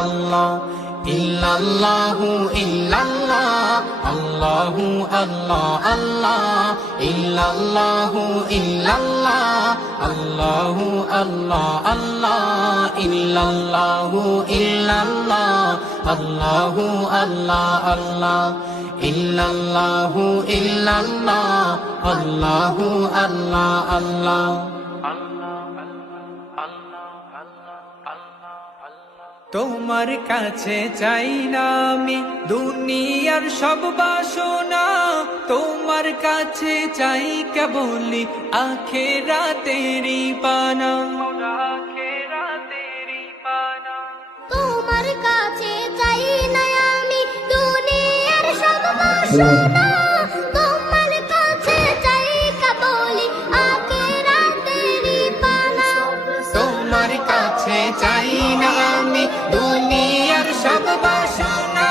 আল্লাহ ইল্লাল্লাহু ইল্লাল্লাহ আল্লাহু আল্লাহ আল্লাহ ইল্লাল্লাহু ইল্লাল্লাহ আল্লাহু আল্লাহ আল্লাহ ইল্লাল্লাহু ইল্লাল্লাহ আল্লাহু আল্লাহ আল্লাহ ইল্লাল্লাহু ইল্লাল্লাহ আল্লাহু আল্লাহ আল্লাহ। তোমার কাছে চাই না আমি দুনিয়ার সব বাসনা, তোমার কাছে চাই কেবলি আখিরাতেরই পানা। তোমার কাছে চাই না আমি দুনিয়ার সব বাসনা, তোমার কাছে চাই কেবলি আখিরাতেরই পানা। তোমার কাছে চাই না আমি দুনিয়ার সব বাসনা,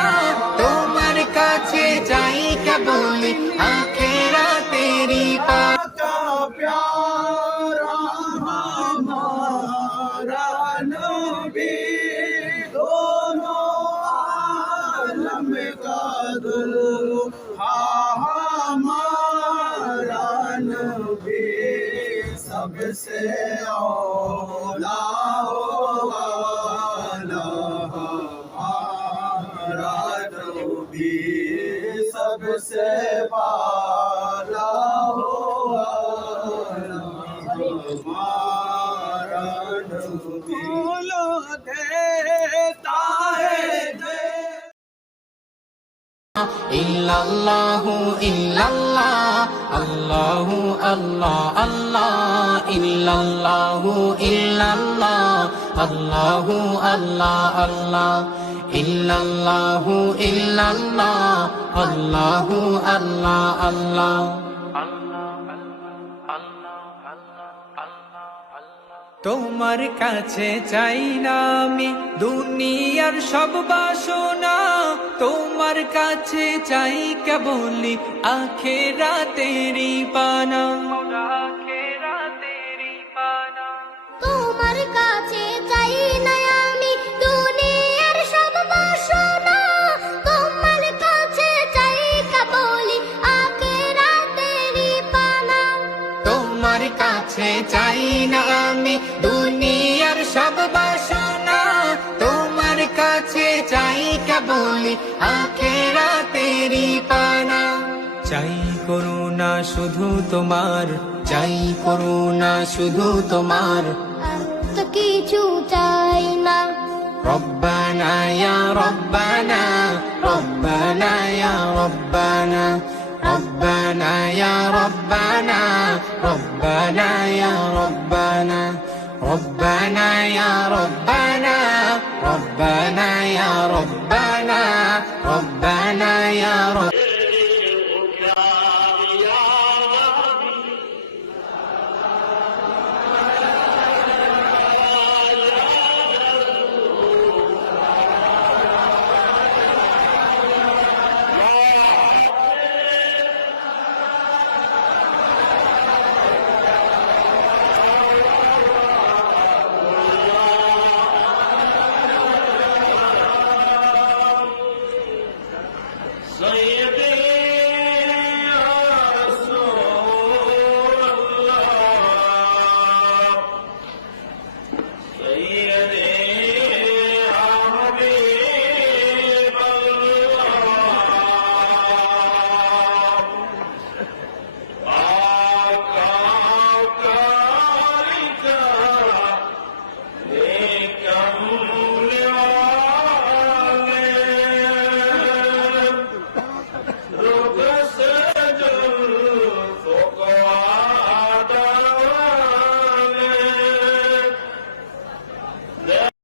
তোমার কাছে চাই কেবলি আখিরাতেরই পানা। सबसे औला वाला हमारा नबी, सबसे वाला हमारा नबी। बोलो देता है ইল্লাল্লাহু ইল্লাল্লাহ আল্লাহু আল্লাহ আল্লাহ ইল্লাল্লাহু ইল্লাল্লাহ আল্লাহু আল্লাহ আল্লাহ ইল্লাল্লাহু ইল্লাল্লাহ আল্লাহু আল্লাহ আল্লাহ। তোমার কাছে চাই না আমি দুনিয়ার সব বাসনা, তোমার কাছে চাই কেবলি আখিরাতেরই পানা। তোমার কাছে চাই না আমি দুনিয়ার সব বাসনা, তোমার কাছে চাই কেবলি আখিরাতেরই পানা। তোমার কাছে চাই না আমি দুনিয়ার সব বাসনা, তোমার কাছে চাই কেবলি আখিরাতেরই পানা। চাই করুণা শুধু তোমার, চাই করুণা শুধু তোমার, তো কিছু চাই না। রব্বানা ইয়া রব্বানা রব্বানা ইয়া রব্বানা ربنا يا ربنا ربنا يا ربنا ربنا يا ربنا